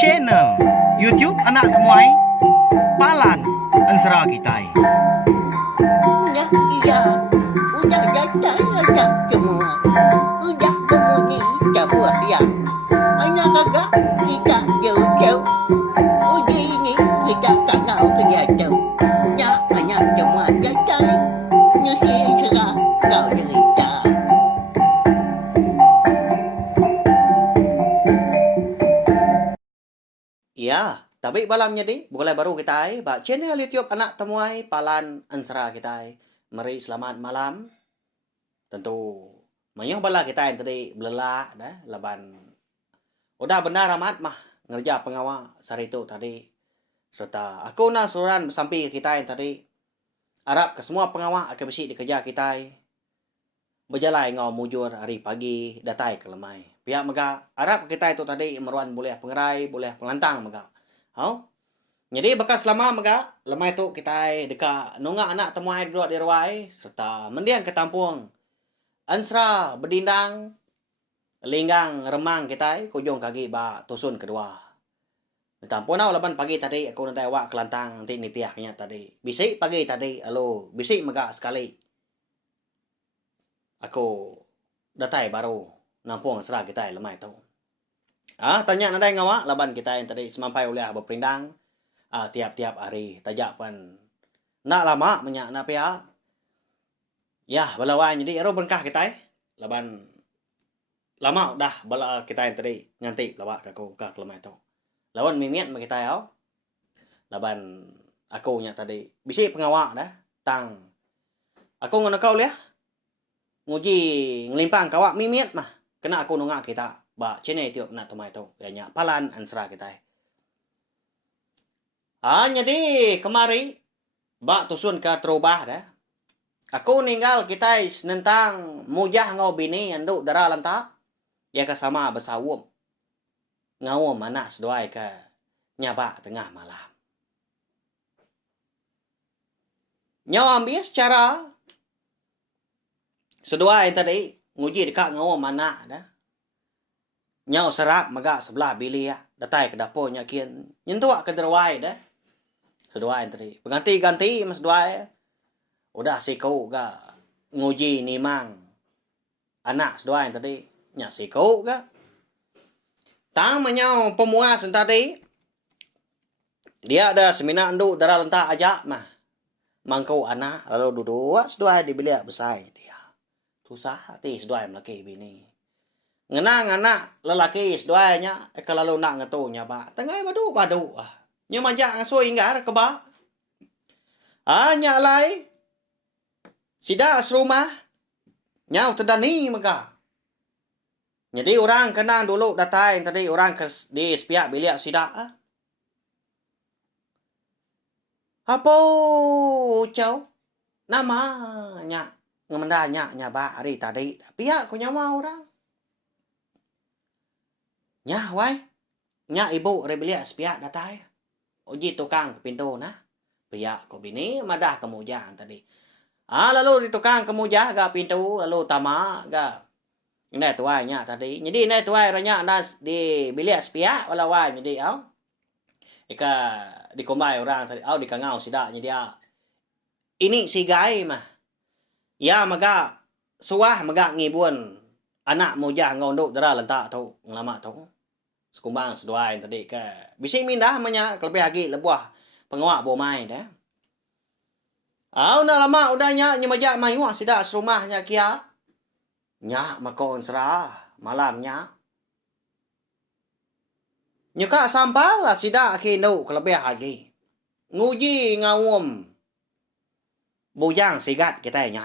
channel YouTube anak temuai Palan Ansra Kitai. Nah, iya, udah datang anak semua. Udah kemudian semua yang anak kakak kita jauh-jauh. Udah ini kita tak tahu kerja jauh. Nah, anak semua datang. Nusi serah kau cerita. Ya, tapi malamnya di boleh baru kita ba channel YouTube anak temuai Palan Ansra kita. Mari selamat malam. Tentu mayong bala kita yang tadi belela dah laban. Udah benar amat mah ngerja pengawa sari itu tadi. Serta aku na suruhan sampai kita yang tadi Arab ke semua pengawa akan besi dikerja kita. Berjalan ngau mujur hari pagi datai ke lemai. Pihak mega Arab kita itu tadi meruan boleh pengerai, boleh pelantang mega. Hau? Jadi bekas selama mega lemai itu kita dekat nunga anak temuai duduk di ruai serta mendiang ke tampung. Ansra berdindang linggang remang kita kujung kaki ba tusun kedua. Tampun na laban pagi tadi aku nanti awak kelantang nanti nitiahnya tadi. Bisik pagi tadi alo bisik mega sekali. Aku datai baru nampung serah kita lemai tu. Tanya nadai ngawa laban kita yang tadi semampai oleh berperindang. Tiap-tiap hari tajak pan nak lama menyak na pihak. Ya balawan jadi ero berkah kita laban lama dah bala kita yang tadi nyanti lawak aku ke lemai tu. Lawan mimiat ma kita yau. Laban aku nya tadi bisi pengawak dah tang. Aku ngono kau liah. Nguji ngelimpang kawak mimiat mah. Kena aku nungak kita. Ba channel tiup nak temai tu. Yanya Palan Ansra kita. Jadi kemari. Ba tusun ke terubah dah. Aku ninggal kita nentang mujah ngau bini yang duk darah lantak. Ya kesama bersawum. Ngawum anak seduai ke nyaba tengah malam. Nyawa ambil secara seduai tadi nguji dekat ngawum anak dah. Nyaw serap maga sebelah bili ya. Datai ke dapur nyakin. Nyentuak ke derwai dah. Seduai tadi. Berganti-ganti mas seduai. Udah si kau ga nguji nimang anak seduai tadi. Nya si kau ga. Tang menyaw pemuas tadi. Dia ada semina anduk darah lentak ajak mah. Mangkau anak lalu duduk seduai di bilik besar dia. Susah hati seduai melaki bini. Ngenang anak lelaki seduainya kalau nak ngetunya ba. Tengah badu. Nya majak ngasoi inggar ke ba. Nya lai. Sida serumah. Nyau terdani mega. Jadi orang kenang dulu datai tadi orang ke di sepiak bilik sida. Apa ucau? Namanya ngemendanya ba hari tadi. Pihak ku nyawa orang. Nya wai. Nya ibu rebelia sepiak datai. Uji tukang ke pintu nah. Pihak ko bini madah kemujang tadi. Lalu di tukang kemujah ga pintu lalu tama ga. Ini tuainya tadi. Jadi ini tuai ranya nas di bilik sepiak wala wai jadi au. Ika dikombai orang tadi au dikangau sida dia. Ini si gai mah. Ya maga suah maga ngibun anak mujah ngondok dara lentak tu ngelama tu. Sekumbang seduai tadi ke. Bisi mindah manya kelebih lagi lebuah pengawak bomai dah. Udah lama udahnya nyemajak mayuah sida serumahnya kia. Nya makon serah malamnya. Nyuka sampal lah sida kino kelebih lagi. Nguji ngawum. Bujang sigat kita nya.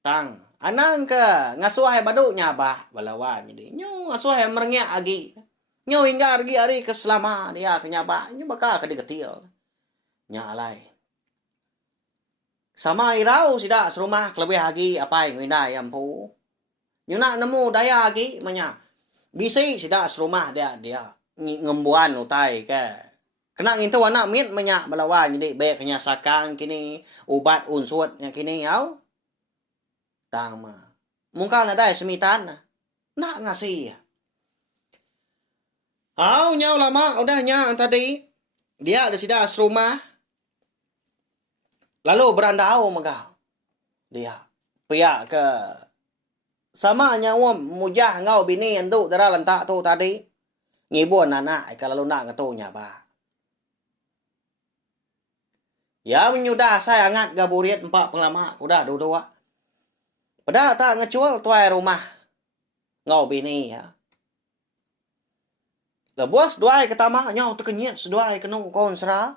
Tang anang ke ngasuh baduknya bah balawan jadi. Nyo ngasuh merengyak lagi. Nyo hingga hari ke selama dia kenyaba. Nyo bakal ke diketil. Nya alai. Sama irau sida serumah kelebih lagi apa yang ngina yampu. Nyo nak nemu daya lagi manya. Bisi sida serumah dia ngembuan utai ke. Kena ngintu anak mit menya balawan jadi baik kenya sakang kini ubat unsut nya kini au. Tang mah. Mungkin ada semitan nak ngasih. Nyaw lama udahnya tadi. Dia ada sida serumah. Lalu berandau megah. Dia pihak ke sama nyawam mujah ngau bini endu dara lantak tu tadi. Ngibun anak kalau nak ngatunya ba. Ya menyudah saya angat gaburiat 4 penglama kuda dua. Pada tak ngecul tuai rumah. Ngau bini ya. Lebuas duai ketama nyau terkenyit seduai kenung kon sera.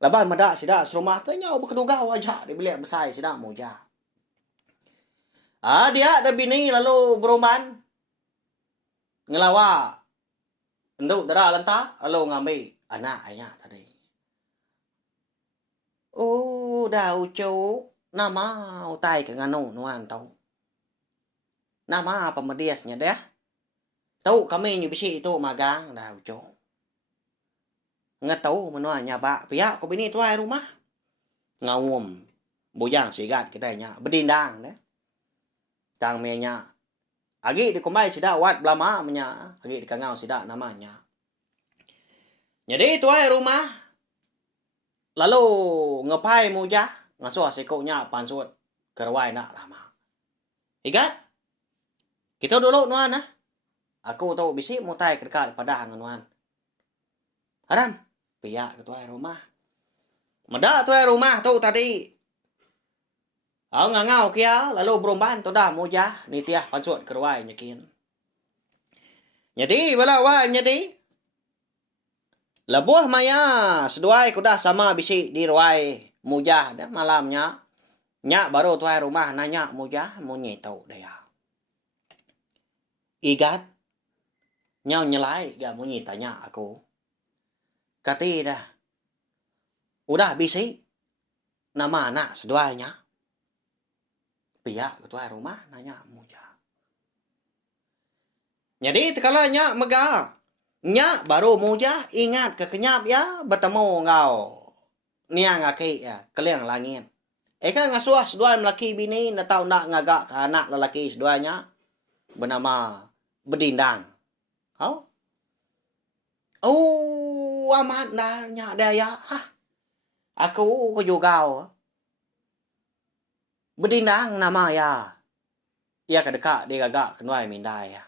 Laban medak sida serumah tu nyau berkeduga wajah di bilik besar sida mujah. Dia ada bini lalu beruman. Ngelawa. Enduk dara lentah lalu ngambil anak ayah tadi. Dah ucu nama utai ke nganu nuan tau. Nama apa mediasnya deh. Tahu kami nyu bisi itu magang dah ucu. Nggak tahu menua nyaba pihak ko bini tuai rumah. Ngawum. Bujang sigat kita nya bedindang deh. Tang menya. Agi di kumbai sida wat belama menya. Agi di kangau sida namanya. Jadi tuai rumah. Lalu ngepai mujah. Ngasuh sikonya pansut. Kerwai nak lama. Igat. Kita dulu nuan nah. Aku tahu bisi mutai dekat pada nuan. Haram. Pihak ke tuai rumah. Meda tuai rumah tu tadi. Ngangau kia lalu berumban tu dah mujah nitiah pansut kerwai nyakin. Jadi bala wa jadi lebuh maya seduai kuda sama bisi di ruai mujah dah malamnya. Nyak baru tuai rumah nanya mujah munyi tahu dia. Igat nyau nyelai gak munyi tanya aku. Kati dah. Udah bisi nama anak seduainya. Pihak ketua rumah nanya mujah. Jadi tekala nyak megah. Nyak baru mujah ingat kekenyap ya bertemu ngau. Niang aki ya keliang langit. Kan ngasuah seduai melaki bini na tau nak ngagak ke anak lelaki seduainya. Bernama Bedindang. Amat dah nyak daya. Aku ko juga. Bedindang nama ya. Ia kedekat dia gagak kenuai mindai ya.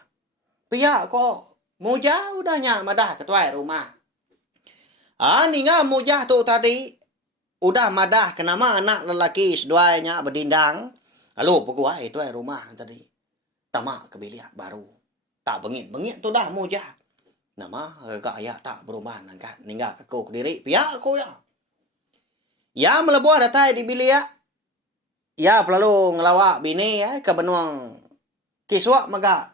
Pihak ko mujah udahnya madah ketuai rumah. Ninga mujah tu tadi. Udah madah ke nama anak lelaki seduainya Bedindang. Lalu pekuai tuai rumah tadi. Tamak ke bilik baru. Tak bengit-bengit tu dah mujah. Nama gagak ayah tak berubah angkat. Ninggal aku ke diri. Pihak aku ya. Ya melebuah datai di bilik. Ya perlu ngelawak bini ke benuang kiswak maga.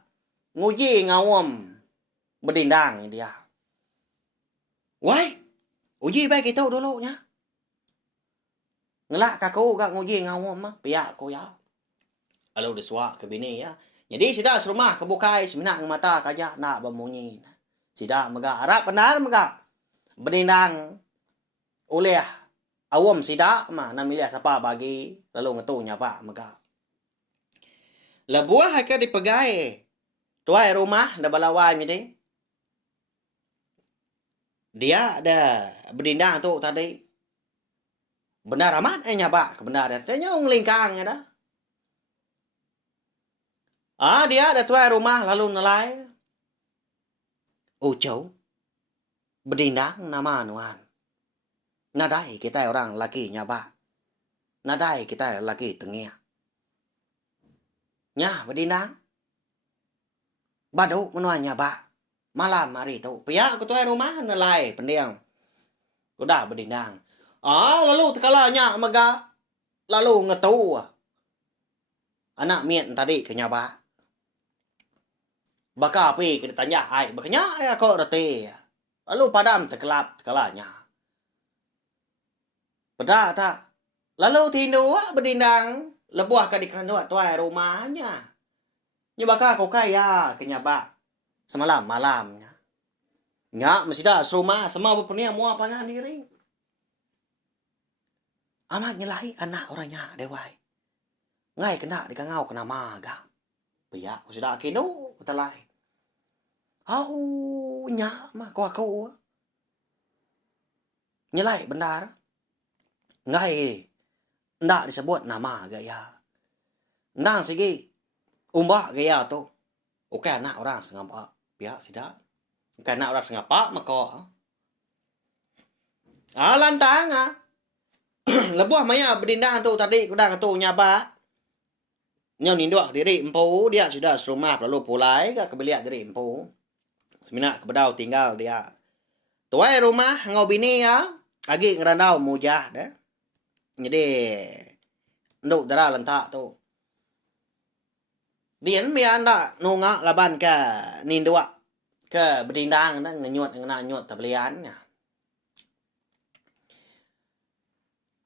Nguji ngawam Bedindang dia. Wai. Uji baik kita dulu nya. Ngelak kaku gak nguji ngawam mah. Pihak aku ya. Lalu disuak ke bini ya. Jadi sida serumah kebukai seminak mata kajak nak bemunyi. Sida maga harap benar maga. Bedindang oleh awam sida mah namilih siapa bagi lalu ngetunya pak maga. Lebuah ke dipegai. Tuai rumah da balawai mi deh. Dia ada Bedindang tu tadi. Benar amat nyaba kebenaran. Saya ngelingkangnya dah. Dia ada tuai rumah lalu nelai. Ucau. Bedindang nama nuan. Nadai kita orang laki nyaba. Nadai kita laki tengah. Nya Bedindang. Badu menuan nyaba. Malam hari tu. Pihak ketua rumah nelai pendiang. Kuda Bedindang. Lalu tekalanya mega. Lalu ngetu. Anak miet tadi ke nyaba. Baka api kita tanya ai bakanya ai kok reti. Lalu padam tekelap tekalanya. Pada tak. Lalu tindu Bedindang lebuah ka di keranduat tuai rumahnya. Nya baka kau kaya ke nyaba. Semalam malamnya. Nya mesti dah serumah sama berpunia mua pangan diri. Amat nyelahi anak orangnya dewai. Ngai kena di kangau kena maga. Pihak sudah kinu telai. nyak mah ko aku. Nyelai benar. Ngai ndak disebut nama gaya. Nang sigi umbak gaya tu. Oke anak orang sengapa. Pihak sidak. Oke anak orang sengapa maka. Lantang ah. Lebuah maya berdindang tu tadi kudang tu nyaba. Nyo ninduk diri empu dia sudah serumah lalu pulai ke kebeliak diri empu. Seminak kebedau tinggal dia. Tuai rumah ngau bini ya. Agi ngerandau mujah dah. Jadi nduk dara lentak tu. Dian mi anda nunga laban ke ninduk ke berdindang dah ngenyut ngena nyut tabelian.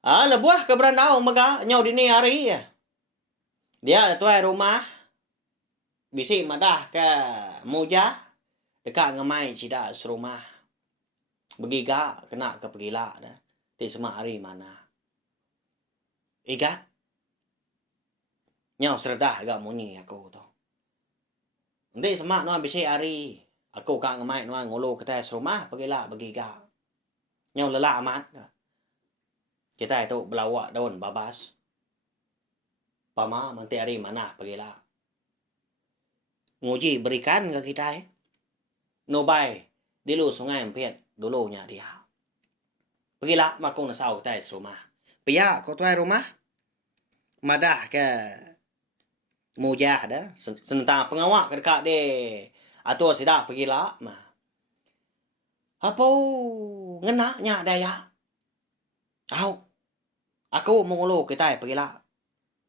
Lebuah ke berandau mega nyau dini hari ya. Dia tuai rumah bisi madah ke mujah dekat ngemai cida serumah. Begiga kena ke pegila dah. Ti semak hari mana. Igat. Nyau serdah agak munyi aku tu. Nanti semak nuan bisi hari. Aku kak ngemai nuan ngulu ke serumah pegila begiga. Nyau lelak amat. Kita itu belawak daun babas. Pama nanti hari mana pergilah. Nguji berikan ke kita Nobai di lu sungai Empiet dulunya dia. Pergilah makung nasau kita rumah. Pia kau tuai rumah. Madah ke mujah dah. Senentang pengawak ke dekat de. Atau sidak pergilah. Apa ngenaknya daya. Aku mengulu kita pergilah.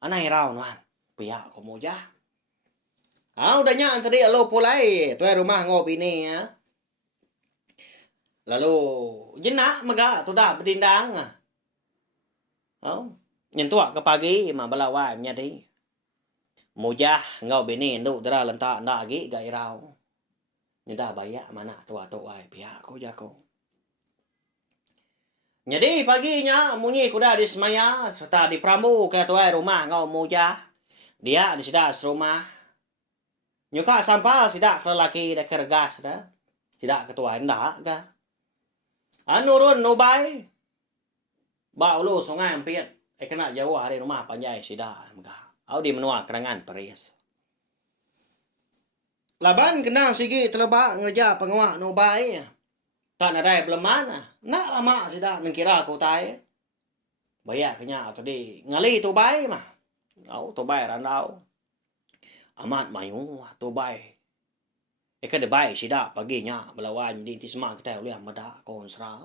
Anai rau nuan. Pia ko mujah. Udah nyak tadi lo pulai. Tuai rumah ngau bini ya. Lalu jenak mega tu dah berdindang. Nyentuak ke pagi mah balawai nyadi. Mujah ngau bini nduk dara lentak ndak lagi gai rau. Nyedah bayak mana tua tu ai pia ko jako. Jadi paginya munyi kuda di semaya serta di prambu ke tuai rumah ngau mujah. Dia di sidak serumah. Nyuka sampah sidak lelaki dah kergas dah. Sidak ketua ndak ga. Nurun nubai. Ba ulu sungai Empiet. Kena jauh hari rumah panjai sidak ga. Au di menua kerangan Paris. Laban kena sigi telebak ngeja pengawak nubai. Tak ada belum mana. Nak lama sudah mengkira aku tai. Bayak kenya tadi ngali tu bai mah. Tu bai randau. Amat mayu tu bai. Ke de bai sida paginya belawan di semak kita oleh amada konsra.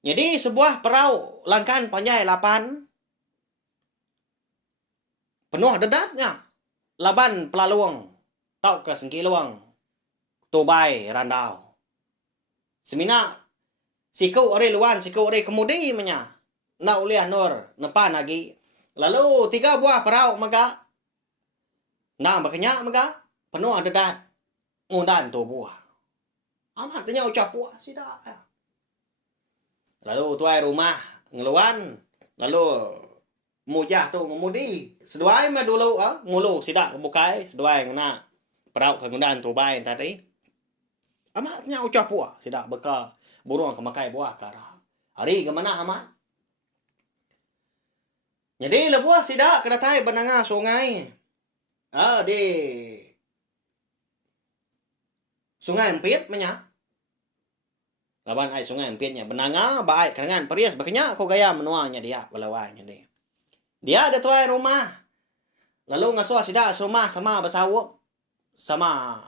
Jadi sebuah perahu langkan panjai 8 penuh dedatnya. Laban pelaluang. Tau ke sengki luang. Tu bai randau. Semina siku ore luan siku ore kemudi menya. Na uliah nur nepan lagi. Lalu 3 buah perahu mega. Nah makanya mega penuh dedat. Ngundan tu buah. Amat tanya ucap buah sida. Lalu tuai rumah ngeluan. Lalu mujah tu ngemudi. Seduai mah dulu ngulu sida kebukai. Seduai ngena perahu kengundan tu bai tadi. Amatnya ucap buah. Sidak beka burung kemakai buah kara. Hari ke mana amat? Jadi lebuah sidak kedatai benanga sungai. Di sungai Empiet menya. Laban ai sungai Empietnya benanga baik kerangan Paris bakanya aku gaya menuanya dia balawanya dia. Dia ada tuai rumah. Lalu ngasuh sidak rumah sama bersawuk sama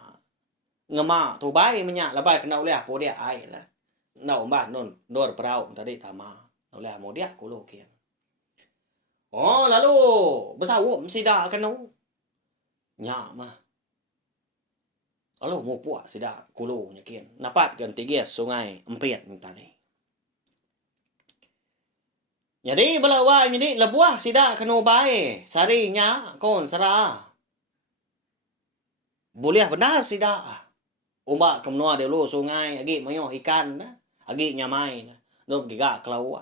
ngema tu bai menya labai kena oleh po dia ai lah. Na umbah non dor perau tadi tama. Oleh mo dia kulo kian. Lalu bersawuk mesti dah kena. Nya mah. Lalu mo puak sida kulo nya kian. Napat ganti ges sungai Empiet tadi. Jadi belawa jadi lebuah sida kena bai. Sarinya kon sera. Boleh benar sida. Umbak kemenua dulu sungai, agi mayo ikan, agi nyamai, dop giga kelau.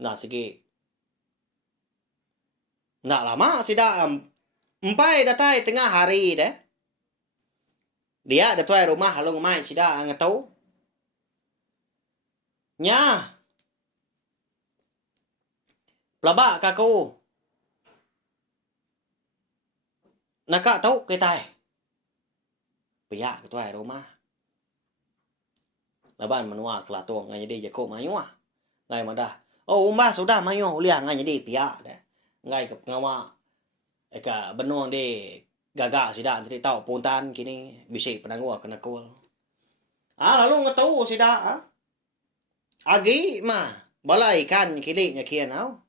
Nah segi, nak lama sida empai datai tengah hari deh. Dia da tuai rumah halung mai sida ngatau. Nya. Pelaba kaku. Naka tau kai tai. Pia da tuai rumah. Laban menua kelatung ngai jadi jako mayua. Ngai madah. Oh umba sudah mayu uliah ngai jadi pia da. Ngai ke pengawa. Eka benuang de gagak sida jadi tau puntan kini bisi penangua kena kul. Lalu ngatau sida agi mah balai ikan kili nya kian au.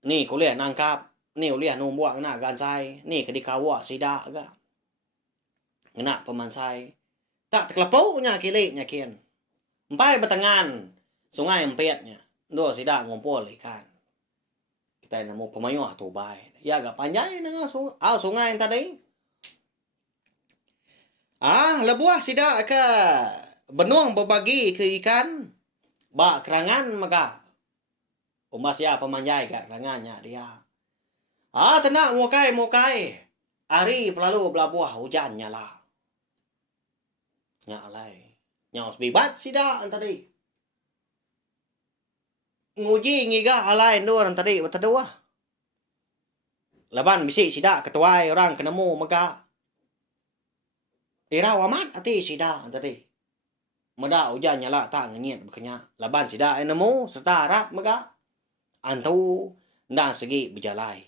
Ni kuliah nangkap, ni uliah numbuak na gansai, ni kedikawa sida ga. Ngena pemansai. Tak teklepau nya kili nya kian. Empai batangan sungai empiatnya. Do sida ngumpul ikan. Kita nemu pemayu tu bai. Ya agak panjang dengan sungai tadi. Lebuah sida ke benuang berbagi ke ikan. Ba kerangan maka. Umas ya pemanjai ke kerangannya dia. Tenak mukai. Ari pelalu belabuah hujannya lah. Nyalai. Nyaus bibat sida tadi. Nguji ngiga alai nduan tadi betadua. Laban bisi sida ketuai orang kenemu maka. Ira wamat ati sida tadi. Meda hujannya lah tak ngenyit bekenya. Laban sida nemu serta harap maka. Antu na segi berjalai.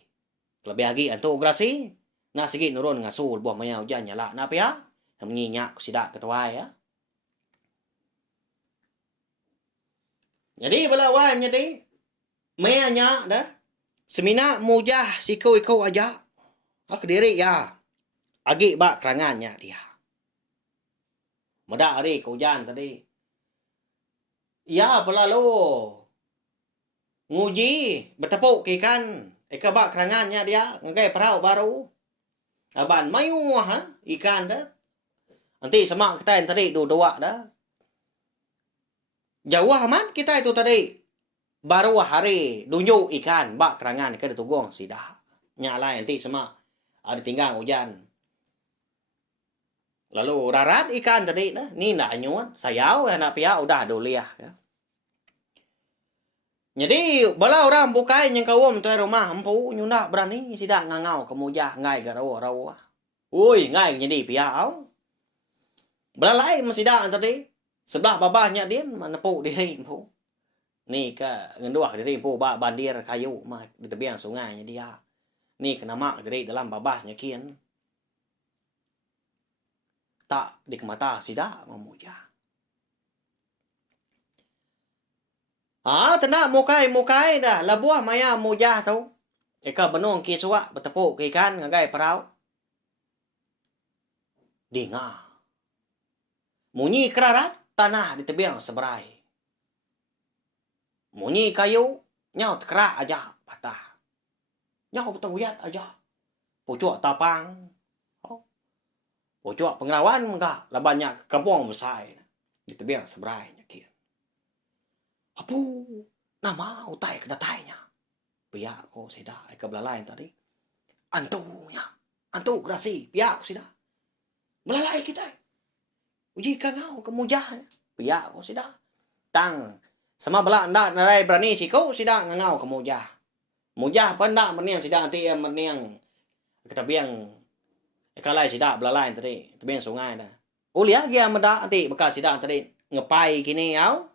Lebih lagi antu grasi. Na segi nurun ngasul buah maya hujannya lah. Napa ya? Menginyak sida ketuai ya. Jadi bala wai jadi mayanya dah semina mujah sikau aja. Ak diri ya. Agi ba kerangannya dia. Meda hari hujan tadi. Ya pelalu nguji bertepuk ikan. Eka ba kerangannya dia ngagai perahu baru. Aban mayu ikan dah. Nanti semak kita yang tadi dua dah. Jauh aman kita itu tadi. Baru hari dunjuk ikan. Bak kerangan ke ditugong sida. Nyala nanti semua. Ada tinggal hujan. Lalu rarat ikan tadi. Ni nak anyuan. Sayau nak pihak udah doliah. Jadi bala orang bukai yang kawam tu rumah. Empu nyunda berani. Sida ngangau kemujah. Ngai ke rawa-rawa. Ui ngai jadi pihak. Bala lain sida tadi. Sebelah babahnya dia menepuk diri empu. Ni ke ngenduah diri empu ba bandir kayu mah di tepian sungainya dia. Ni kena mak diri dalam babahnya kian. Tak dikemata sida memuja. Tenak mukai dah. Labuah maya mujah tu. Eka benuang kiswa bertepuk ke ikan ngagai perau. Dengar. Munyi kerarat. Tanah di tebiang seberai. Munyi kayu, nyau terkerak aja patah. Nyau bertenguyat aja. Pucuk tapang. Pucuk pengerawan enggak. Lah banyak kampung besar. Di tebiang seberai. Apu, nama utai kedatainya. Pihak ko sida. Eka belalai tadi. Antunya. Antu grasi. Pihak ko sida. Belalai kita. Uji kangau kemujahan. Pihak ko sida. Tang. Sama belak ndak narai berani sikau sida ngangau kemujah. Mujah pendak meniang sida nanti yang meniang. Kita biang. Ekalai sida belalai tadi. Tebiang sungai dah. Uliah dia medak nanti bekas sida tadi. Ngepai kini au.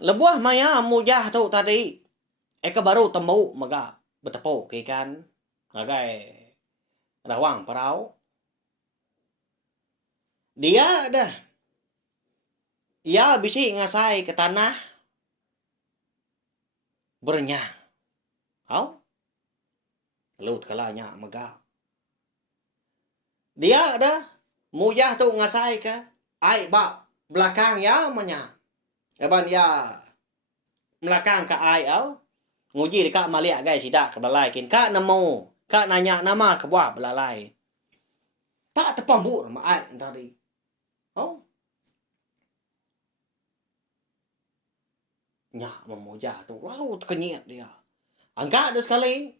Lebuah maya mujah tu tadi. Eka baru tembau mega. Betepuk ikan. Ngagai rawang perau. Dia dah. Ia bisi ngasai ke tanah. Bernyang. Laut kalanya mega. Dia dah. Mujah tu ngasai ke. Ai bak belakang ya menya. Eban ya. Belakang ke ai au. Nguji dekat maliak guys sidak ke belalai kin. Kak nemu. Kak nanya nama ke buah belalai. Tak terpambuk nama ai tadi. Nyak memuja tu. Wow, terkenyit dia. Angkat dia sekali.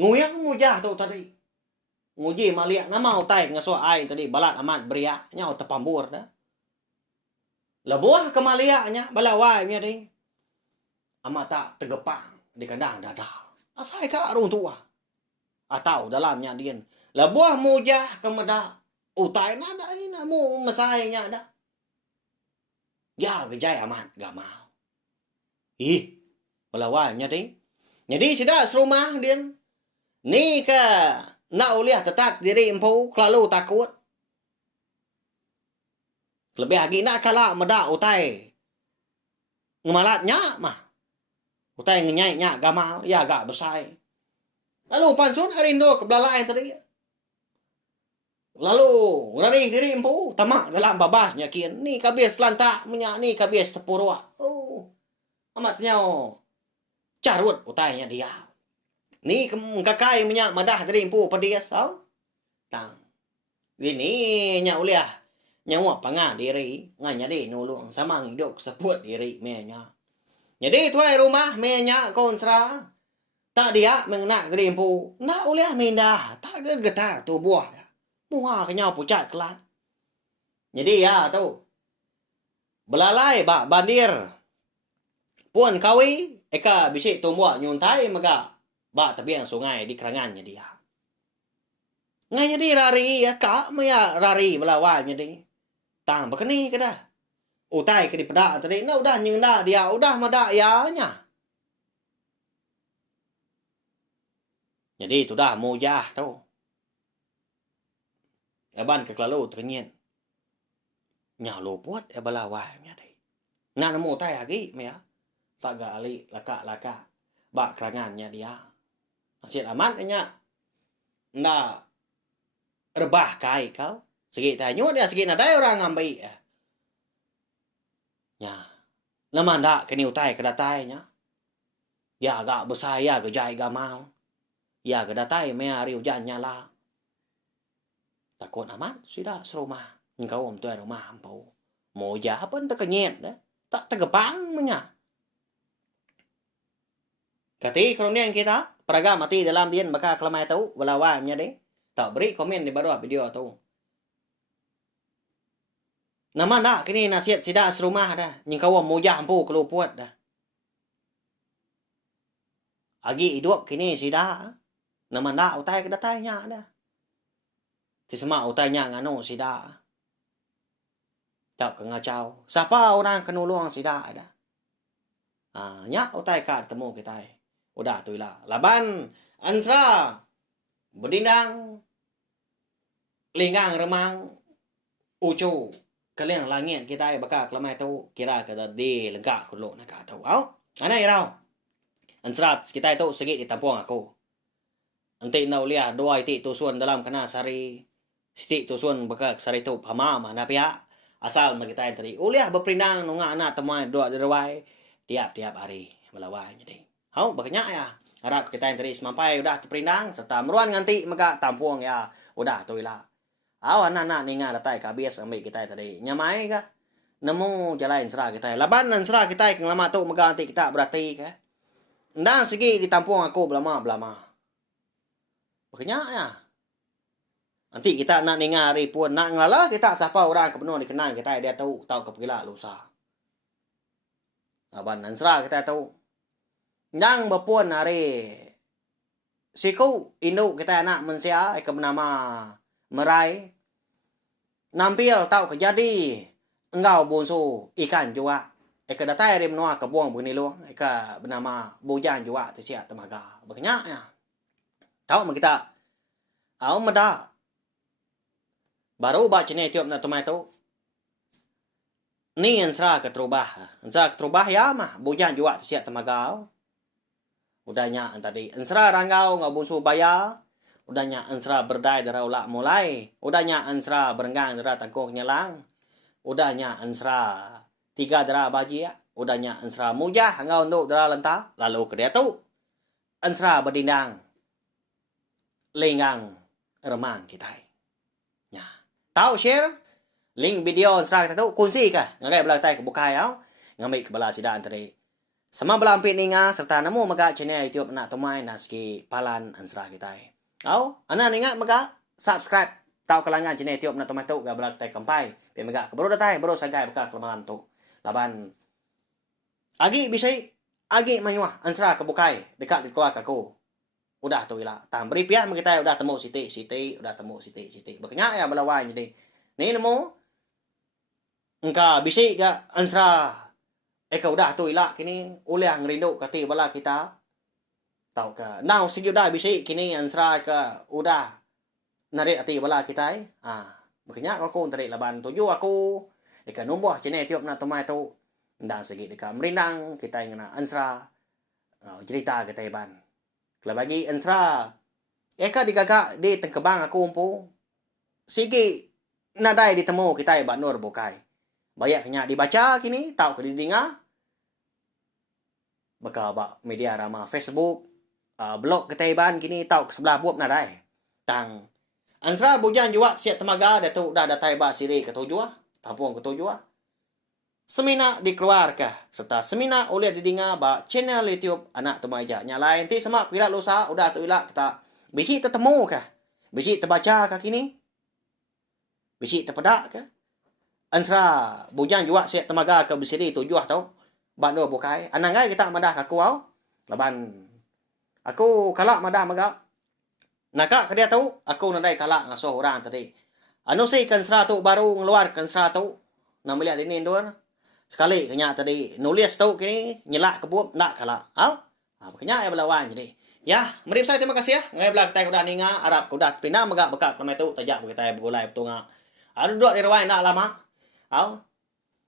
Nguyang mujah tu tadi. Nguji maliak nama utai ngasua ai tadi balat amat beria nya tepambur dah. Lebuah kemaliaknya bala wai nya ding. Amat tak tegepang di kandang dada. Asai ka arung tua. Atau dalamnya dian. Lebuah mujah kemeda. Utai nada ini namu mesainya dah. Ya gejai amat gamal. Ih, bala wai nya ding. Jadi sida serumah dian. Ni ka nak uliah tetat diri empu kelalu takut. Lebih lagi nak kala meda utai. Ngemalat nyak mah. Utai ngenyai nyak gamal ya agak besar. Lalu pansun harindo ke belalai tadi. Lalu ngeraring diri empu tamak dalam babas nyakin ni kabis lantak menyak ni kabis tepurwa. Oh. Amatnya carut utainya dia. Ni kakai minyak madah dari empu pedias tau. Tang. Ini nya uliah. Nyawa pangah diri. Nganya di nulung samang hidup seput diri menya. Jadi tuai rumah menya konsra. Tak dia mengenak dari empu. Nak uliah mindah. Tak getar tu buah. Muha kenyau pucat kelat. Jadi ya tu. Belalai bak bandir. Puan kawi. Eka bisik tumbuh nyuntai mega. Ba tepian sungai di kerangannya dia. Ngay jadi rari ya kak maya rari belawanya di. Tang bekeni ke dah. Utai ke di pedak tadi. Nah udah nyengda dia udah madak ya nya. Jadi itu dah mujah tu. Eban ke kelalu teringin. Nya luput e belawanya di. Nah nemu utai lagi maya. Tak gali laka-laka. Ba kerangannya dia. Asyik amat nya. Nda rebah kai kau. Segi tanyut dia segi nadai orang ngambil. Ya. Lama ndak kini utai kedatai nya. Ya agak besar ya gejai gamal. Ya kedatai me hari hujan nyala. Takut amat sudah serumah. Engkau om tuai rumah ampau. Mau ja pun terkenyet dah. Tak tergepang menya. Kati kronian kita. Peraga mati dalam dian baka kelamai tahu walawanya deh. Tak beri komen di bawah video tu. Nama dah kini nasihat sida serumah dah. Nyingkau mujah ampu kelupuat dah. Agi hidup kini sida. Nama dah utai kedatainya dah. Tisema utainya nganu sida. Tak kengacau. Siapa orang kenuluang sida dah. Nyak utai ka temu kita. Udah tu lah. Laban ansra berdindang linggang remang ucu kalian langit kita bakal kelamai tahu kira kata di lengkap kulo nak tahu. Au, ana irau. Ansra kita itu segi di tampung aku. Nanti na uliah doa iti tusun dalam kana sari sti tusun bakal sari tu pama mana pia asal kita yang tadi uliah berperindang nunga anak teman doa derwai tiap-tiap hari melawai jadi. Hau banyak ya. Harap kita yang tadi semampai udah terperindang serta meruan nganti maka tampung ya. Udah tu lah. Hau anak-anak ninga datai kabis ambil kita tadi. Nyamai ka. Nemu jalan serah kita. Laban dan serah kita yang lama tu maka nanti kita berarti ka. Ndang segi di tampung aku belama. Banyak ya. Nanti kita nak ninga hari pun nak ngala kita siapa orang kepenuh dikenal kita dia tahu kepila lusa. Laban dan serah kita tahu. Yang berpuan hari siku induk kita anak mensia ke bernama Merai nampil tahu kejadi engkau bonsu ikan juga ke datai dari menua ke buang begini lu ke bernama Bojan juga tersiap temaga banyak ya tahu kita au meda baru baca ni tiap nak temai tu ni ansra ke terubah ya mah Bojan juga tersiap temaga. Udahnya tadi ensra ranggau ngau bunsu baya. Udahnya ensra berdai dara ulak mulai. Udahnya ensra berenggang dara tangkuk nyelang. Udahnya ensra tiga dara baji ya. Udahnya ensra mujah ngau untuk dara lentah. Lalu ke dia tu ensra berdindang linggang remang kita. Ya. Tahu share link video ensra kita tu kunci kah? Ngagai belah tai ke bukai au. Ngambil ke belah sidang tadi. Sama belampi ninga serta nemu maga channel YouTube anak tumai dan segi palan ansra kita. Au, anak ninga maga subscribe tau kalangan channel YouTube anak tumai tu ga belak tai kampai. Pe maga baru datai baru sagai baka kelemahan tu. Laban agi bisa agi manyuah ansra kebukai dekat di keluarga aku. Udah tu ila. Tam beri pihak kita udah temu siti udah temu siti. Baknya ya belawan jadi. Ni nemu engka bisa ga ansra eka udah tu ila kini oleh ngerindu kati bala kita tau ka now sige udah bisa kini ansra ka udah narik ati bala kita makanya aku tarik laban tuju aku eka numbuh channel tiup na tumai tu ndang sige deka merindang kita ngana ansra cerita kita ban kalau bagi ansra eka digagak di tengkebang aku umpu sige nadai ditemu kita ban nur bukai banyak kena dibaca kini tau ke didengar baka ba media rama Facebook blog ketaiban kini tau ke sebelah buat nadai tang ansra bujan juga siap temaga datu dah datai ba siri ketujuh tampung ketujuh semina dikeluarkan serta semina oleh didengar ba channel YouTube anak temaja nyalain ti sama pila lusa udah tu ila kita bisi tetemu kah bisi terbaca kah kini bisi terpedak kah ansra bujan juga siap temaga ke bisiri tujuh tau bando bukai anangai kita madah aku au laban aku kalak madah maga naka dia tahu aku nadai kalak ngaso orang tadi anu si kansra tu baru ngeluar kansra tu na melihat ini ndor sekali kenya tadi nulis tu kini nyelak kebup nak kalak au kenya ya belawan jadi ya mari saya terima kasih ya ngai belak tai kuda ninga arab kuda pina maga bekak kami tu tajak kita begulai betul nga ada dua di rawai nak lama au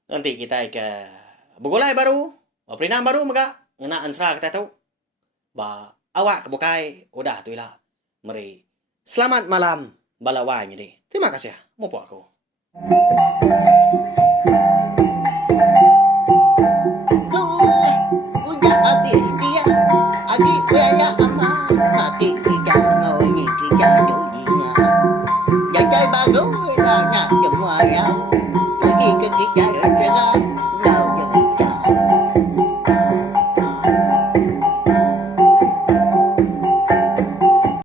nanti kita ke begulai baru, perinam baru maga ngena ansra kita tahu. Ba awak kebukai udah tu ila. Mari selamat malam balawai jadi. Terima kasih ya. Mau aku. Udah habis dia. Adik biaya amat. Hati tidak ngau ini tidak